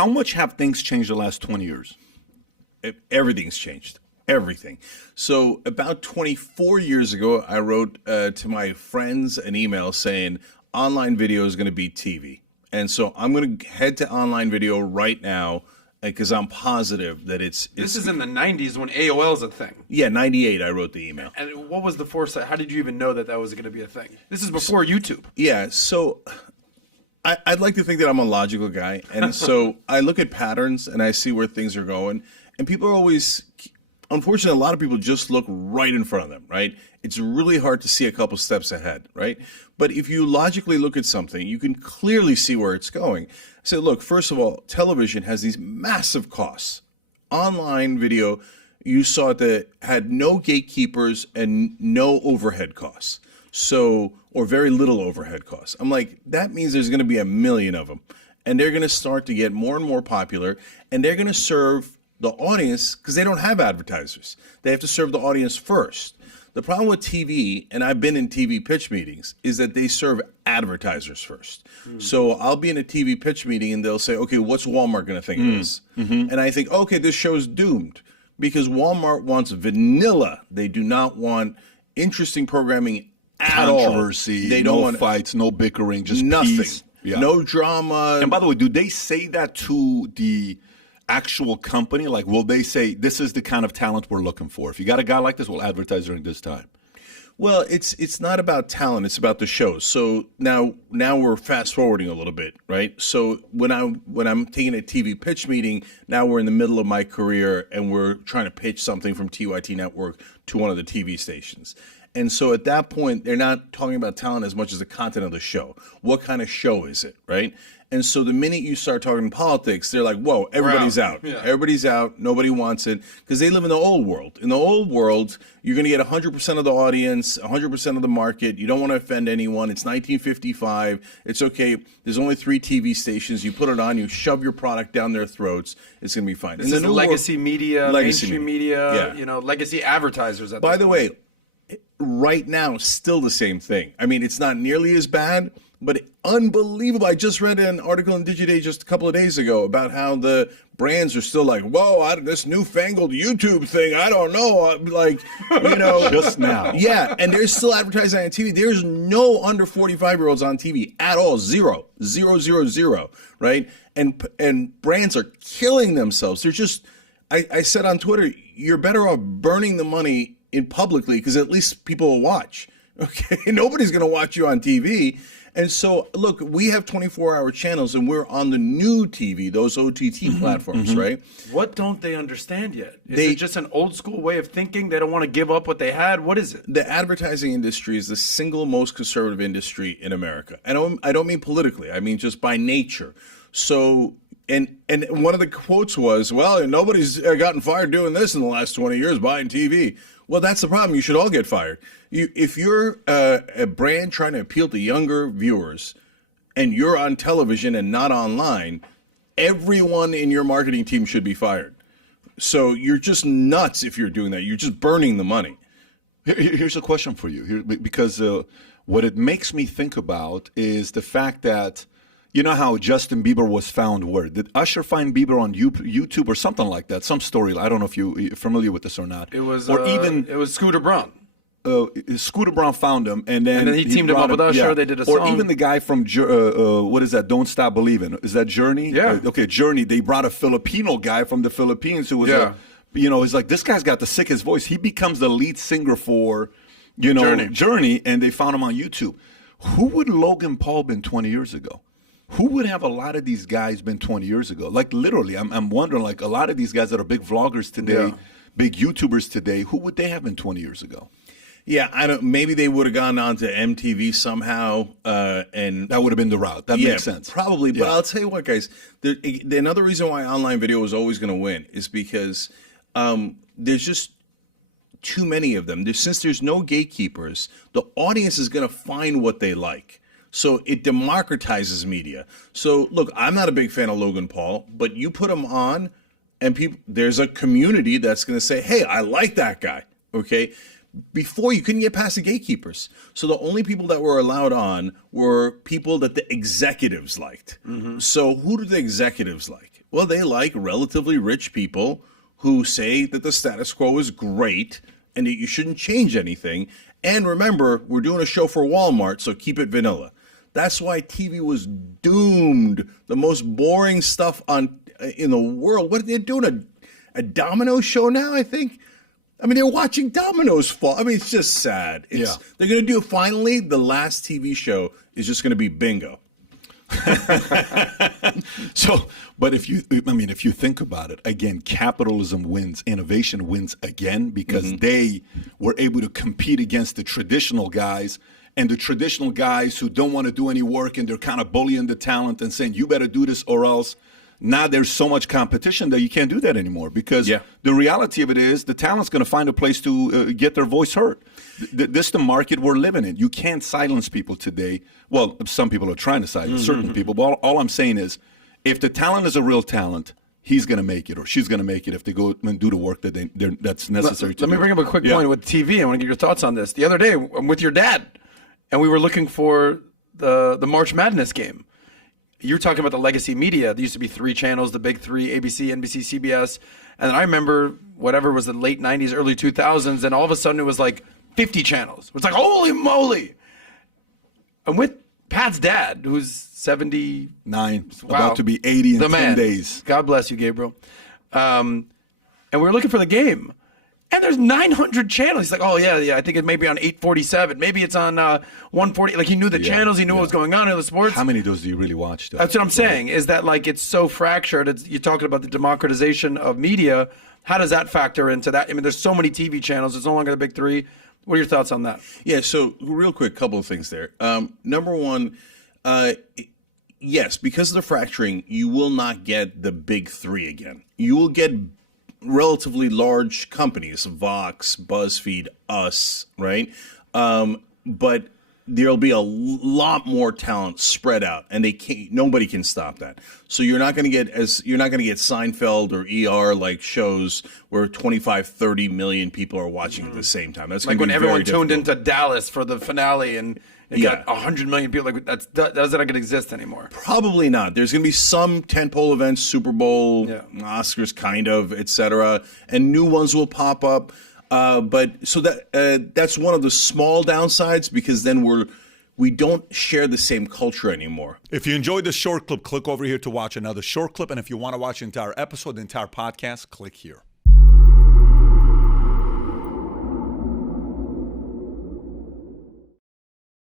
How much have things changed the last 20 years? Everything's changed. Everything. So about 24 years ago, I wrote to my friends an email saying online video is going to beat TV. And so I'm going to head to online video right now because I'm positive that it's... This is in the 90s when AOL is a thing. Yeah, 98 I wrote the email. And what was the foresight? How did you even know that that was going to be a thing? This is before YouTube. Yeah, so I'd like to think that I'm a logical guy. And so I look at patterns and I see where things are going. And people are always... Unfortunately, a lot of people just look right in front of them, right? It's really hard to see a couple steps ahead, right? But if you logically look at something, you can clearly see where it's going. So look, first of all, television has these massive costs. Online video, you saw that had no gatekeepers and no overhead costs. So, or very little overhead costs. I'm like, that means there's going to be a million of them. And they're going to start to get more and more popular, and they're going to serve the audience because they don't have advertisers. They have to serve the audience first. The problem with TV, and I've been in TV pitch meetings, is that they serve advertisers first. So I'll be in a TV pitch meeting and they'll say, okay, what's Walmart going to think of this? And I think, okay, this show's doomed because Walmart wants vanilla. They do not want interesting programming at all. Controversy, They don't want fights, no bickering, just nothing. peace. Yeah. No drama. And by the way, do they say that to the actual company? Like, will they say, this is the kind of talent we're looking for? If you got a guy like this, we'll advertise during this time. Well, it's not about talent, it's about the shows. So now we're fast forwarding a little bit, right? So when I'm taking a TV pitch meeting, now we're in the middle of my career and we're trying to pitch something from TYT Network to one of the TV stations. And so at that point, they're not talking about talent as much as the content of the show. What kind of show is it, right? And so the minute you start talking politics, they're like, whoa, everybody's out. Yeah. Everybody's out. Nobody wants it because they live in the old world. In the old world, you're going to get 100% of the audience, 100% of the market. You don't want to offend anyone. It's 1955. It's okay. There's only 3 TV stations. You put it on. You shove your product down their throats. It's going to be fine. This is legacy media, mainstream media, Yeah. you know, legacy advertisers. By the way, right now, still the same thing. I mean, it's not nearly as bad, but unbelievable. I just read an article in Digiday just a couple of days ago about how the brands are still like, whoa, this newfangled YouTube thing, I don't know. Like, you know. Just now. Yeah, and there's still advertising on TV. There's no under 45-year-olds on TV at all. Zero, right? And brands are killing themselves. They're just, I said on Twitter, you're better off burning the money in publicly because at least people will watch. Okay, nobody's going to watch you on TV. And so, look, we have 24-hour channels, and we're on the new TV, those OTT platforms, right? What don't they understand yet? Is it just an old school way of thinking? They don't want to give up what they had? What is it? The advertising industry is the single most conservative industry in America. I don't mean politically. I mean just by nature. So, and one of the quotes was, well, nobody's gotten fired doing this in the last 20 years, buying TV. Well, that's the problem. You should all get fired. If you're a brand trying to appeal to younger viewers and you're on television and not online, everyone in your marketing team should be fired. So you're just nuts if you're doing that. You're just burning the money. Here's a question for you, because what it makes me think about is the fact that, you know how Justin Bieber was found where? Did Usher find Bieber on YouTube or something like that? Some story. I don't know if you're familiar with this or not. It was, or even it was Scooter Braun. Scooter Braun found him, and then he teamed him up with Usher. Yeah. They did a song. Or even the guy from what is that? Don't Stop Believing. Is that Journey? Yeah. Okay, Journey. They brought a Filipino guy from the Philippines who was, it's like this guy's got the sickest voice. He becomes the lead singer for, Journey, and they found him on YouTube. Who would Logan Paul been 20 years ago? Who would have a lot of these guys been 20 years ago? Like literally, I'm wondering, like a lot of these guys that are big vloggers today, big YouTubers today, who would they have been 20 years ago? Yeah, I don't. Maybe they would have gone on to MTV somehow, and that would have been the route. That makes sense. Probably. But I'll tell you what, guys. Another reason why online video is always going to win is because there's just too many of them. Since there's no gatekeepers, the audience is going to find what they like. So it democratizes media. So look, I'm not a big fan of Logan Paul, but you put him on, and there's a community that's going to say, "Hey, I like that guy." Okay. before you couldn't get past the gatekeepers. So the only people that were allowed on were people that the executives liked. So who do the executives like? Well, they like relatively rich people who say that the status quo is great and that you shouldn't change anything. And remember, we're doing a show for Walmart, so keep it vanilla. That's why TV was doomed. The most boring stuff in the world. What are they doing? A domino show now, I think? I mean, they're watching dominoes fall. I mean, it's just sad. They're going to do, finally, the last TV show is just going to be bingo. So, but if you think about it, again, capitalism wins, innovation wins again, because they were able to compete against the traditional guys, and the traditional guys who don't want to do any work, and they're kind of bullying the talent and saying, you better do this or else. Now there's so much competition that you can't do that anymore, because the reality of it is the talent's going to find a place to get their voice heard. This is the market we're living in. You can't silence people today. Well, some people are trying to silence certain people, but all I'm saying is, if the talent is a real talent, he's going to make it, or she's going to make it if they go and do the work that's necessary to do. Let me bring up a quick point with TV. I want to get your thoughts on this. The other day, I'm with your dad, and we were looking for the March Madness game. You're talking about the legacy media. There used to be 3 channels, the big 3, ABC, NBC, CBS. And then I remember whatever was the late 90s, early 2000s, and all of a sudden it was like 50 channels. It's like, holy moly. I'm with Pat's dad, who's 79, about to be 80 in 10 days. God bless you, Gabriel. And we were looking for the game. And there's 900 channels. He's like, oh, yeah, I think it may be on 847. Maybe it's on 140. Like, he knew the channels. He knew what was going on in the sports. How many of those do you really watch, though? That's what I'm saying, is that, like, it's so fractured. You're talking about the democratization of media. How does that factor into that? I mean, there's so many TV channels. It's no longer the big 3. What are your thoughts on that? Yeah, so real quick, couple of things there. Number one, yes, because of the fracturing, you will not get the big 3 again. You will get relatively large companies, Vox, BuzzFeed, us, right? But there'll be a lot more talent spread out, and nobody can stop that. So you're not going to get Seinfeld or ER like shows where 25, 30 million people are watching at the same time. That's like when everyone tuned into Dallas for the finale and you got 100 million people. Like that's not going to exist anymore. Probably not. There's going to be some tentpole events, Super Bowl, Oscars, kind of, etc., and new ones will pop up. But so that's one of the small downsides, because then we don't share the same culture anymore. If you enjoyed this short clip, click over here to watch another short clip, and if you want to watch the entire episode, the entire podcast, click here.